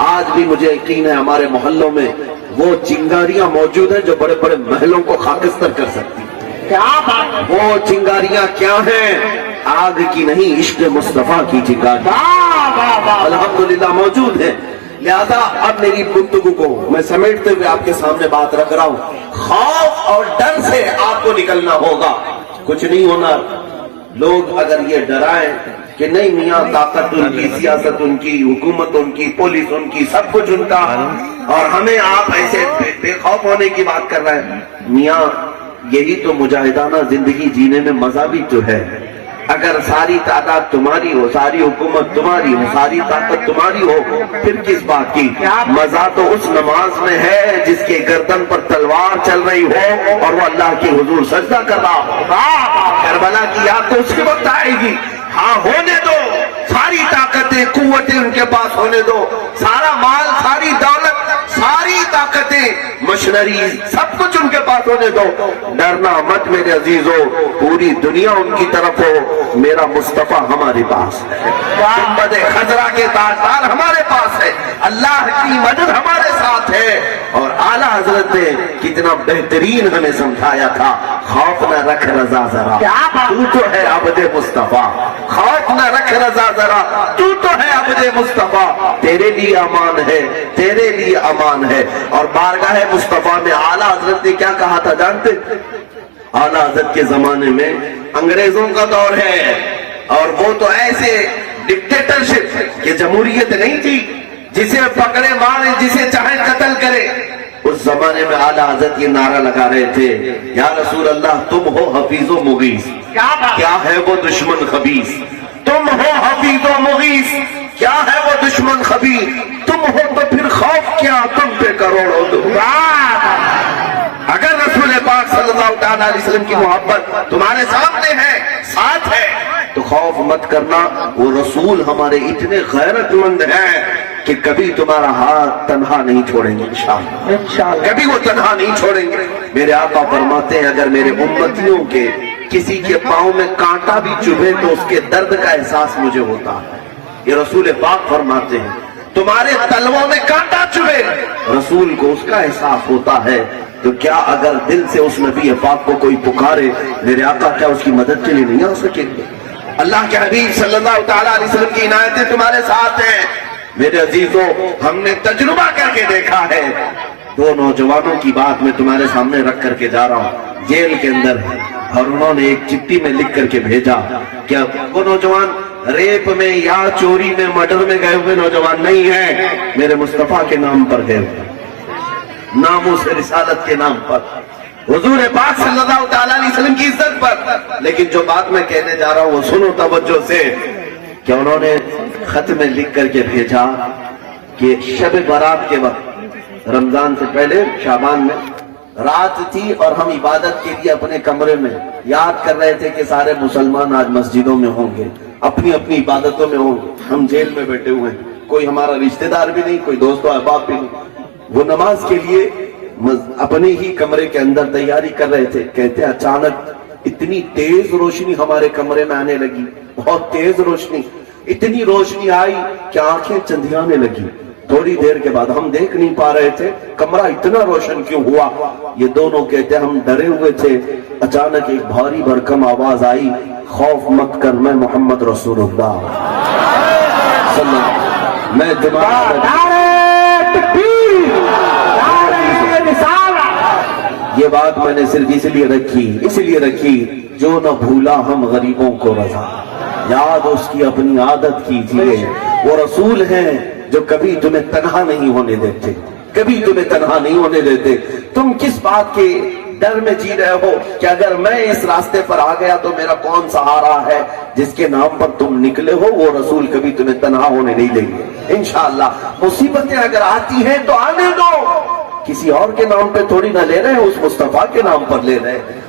آج بھی مجھے یقین ہے ہمارے محلوں میں وہ چنگاریاں موجود ہیں جو بڑے بڑے محلوں کو خاکستر کر سکتی ہیں۔ کیا بات ہے؟ وہ چنگاریاں کیا ہیں؟ آگ کی نہیں، عشق مصطفیٰ کی چنگاریاں واہ واہ واہ، الحمدللہ موجود ہیں۔ لہذا اب میری گفتگو کو میں سمیٹتے ہوئے آپ کے سامنے بات رکھ رہا ہوں، خوف اور ڈر سے آپ کو نکلنا ہوگا، کچھ نہیں ہونا۔ لوگ اگر یہ ڈرائیں کہ نہیں میاں طاقت ان کی، سیاست ان کی، حکومت ان کی، پولیس ان کی، سب کچھ ان کا، اور ہمیں آپ ایسے بے خوف ہونے کی بات کر رہے ہیں، میاں یہی تو مجاہدانہ زندگی جینے میں مزہ بھی تو ہے۔ اگر ساری تعداد تمہاری ہو، ساری حکومت تمہاری ہو، ساری طاقت تمہاری ہو، پھر کس بات کی؟ مزہ تو اس نماز میں ہے جس کے گردن پر تلوار چل رہی ہو اور وہ اللہ کے حضور سجدہ کر رہا ہو۔ کربلا کی یاد تو اس کے وقت آئے گی۔ ہاں ہونے دو، ساری طاقتیں قوتیں ان کے پاس ہونے دو، سارا مال، ساری دولت، ساری طاقتیں، مشنریز، سب کچھ ان کے پاس ہونے دو، ڈرنا مت میرے عزیزو، پوری دنیا ان کی طرف ہو، میرا مصطفیٰ ہمارے پاس ہے، گنبد خضرا کے تاجدار ہمارے پاس ہے، اللہ کی مدد ہمارے ساتھ ہے۔ اور اعلیٰ حضرت نے کتنا بہترین ہمیں سمجھایا تھا، خوف نہ رکھ رضا ذرا، تو تو ہے عبد مصطفیٰ، خوف نہ رکھ رضا ذرا، تو تو ہے عبد مصطفیٰ، تیرے لیے امان ہے، تیرے لیے امان ہے۔ اور بارگاہ مصطفیٰ میں اعلیٰ حضرت نے کیا کہا تھا جانتے؟ اعلیٰ حضرت کے زمانے میں انگریزوں کا دور ہے، اور وہ تو ایسے ڈکٹیٹرشپ کہ جمہوریت نہیں تھی، جسے پکڑے مارے، جسے چاہے قتل کرے۔ اس زمانے میں اعلیٰ حضرت یہ نعرہ لگا رہے تھے، یا رسول اللہ تم ہو حفیظ و مغیث، کیا ہے وہ دشمن خبیث، تم ہو حفیظ و مغیث، کیا ہے وہ دشمن خبیث، تم ہو تو پھر خوف کیا، تم پہ کروڑوں دعا۔ اگر رسول پاک صلی اللہ تعالیٰ علیہ وسلم کی محبت تمہارے سامنے ہے، ساتھ ہے، تو خوف مت کرنا، وہ رسول ہمارے اتنے غیرت مند ہیں کہ کبھی تمہارا ہاتھ تنہا نہیں چھوڑیں گے انشاءاللہ، کبھی وہ تنہا نہیں چھوڑیں گے۔ میرے آقا فرماتے ہیں اگر میرے امتیوں کے کسی کے پاؤں میں کانٹا بھی چبھے تو اس کے درد کا احساس مجھے ہوتا ہے، یہ رسول پاک فرماتے ہیں۔ تمہارے تلووں میں کانٹا چبھے، رسول کو اس کا احساس ہوتا ہے، تو کیا اگر دل سے اس نبی پاک کو کوئی پکارے، میرے آقا کیا اس کی مدد کے لیے نہیں آ سکیں گے؟ اللہ کے حبیب صلی اللہ تعالیٰ علیہ وسلم کی عنایتیں تمہارے ساتھ ہیں۔ میرے عزیزوں ہم نے تجربہ کر کے دیکھا ہے، دو نوجوانوں کی بات میں تمہارے سامنے رکھ کر کے جا رہا ہوں، جیل کے اندر ہے، اور انہوں نے ایک چٹھی میں لکھ کر کے بھیجا کہ وہ نوجوان ریپ میں یا چوری میں مرڈر میں گئے ہوئے نوجوان نہیں ہیں، میرے مصطفیٰ کے نام پر گئے ہوئے، ناموس رسالت کے نام پر، حضور پاک صلی اللہ تعالیٰ علیہ وسلم کی عزت پر۔ لیکن جو بات میں کہنے جا رہا ہوں وہ سنو توجہ سے، کہ انہوں نے خط میں لکھ کر کے بھیجا کہ شب برات کے وقت، رمضان سے پہلے شعبان میں رات تھی اور ہم عبادت کے لیے اپنے کمرے میں یاد کر رہے تھے کہ سارے مسلمان آج مسجدوں میں ہوں گے، اپنی اپنی عبادتوں میں ہوں گے، ہم جیل میں بیٹھے ہوئے ہیں، کوئی ہمارا رشتہ دار بھی نہیں، کوئی دوست و احباب بھی نہیں، وہ نماز کے لیے اپنے ہی کمرے کے اندر تیاری کر رہے تھے، کہتے اچانک اتنی تیز روشنی ہمارے کمرے میں آنے لگی، بہت تیز روشنی، اتنی روشنی آئی کہ آنکھیں چندیانے لگی، تھوڑی دیر کے بعد ہم دیکھ نہیں پا رہے تھے کمرہ اتنا روشن کیوں ہوا۔ یہ دونوں کہتے ہم ڈرے ہوئے تھے، اچانک ایک بھاری بھرکم آواز آئی، خوف مت کر میں محمد رسول اللہ صلی اللہ علیہ وسلم، میں تمہارا یہ بات میں نے صرف اس لیے رکھی جو نہ بھولا ہم غریبوں کو رضا، یاد اس کی اپنی عادت کیجئے، وہ رسول ہیں جو کبھی تمہیں تنہا نہیں ہونے دیتے، کبھی تمہیں تنہا نہیں ہونے دیتے۔ تم کس بات کے ڈر میں جی رہے ہو کہ اگر میں اس راستے پر آ گیا تو میرا کون سہارا ہے؟ جس کے نام پر تم نکلے ہو وہ رسول کبھی تمہیں تنہا ہونے نہیں دیں گے انشاءاللہ۔ مصیبتیں اگر آتی ہیں تو آنے دو، کسی اور کے نام پہ تھوڑی نہ لے رہے ہیں، اس مصطفیٰ کے نام پر لے رہے ہیں۔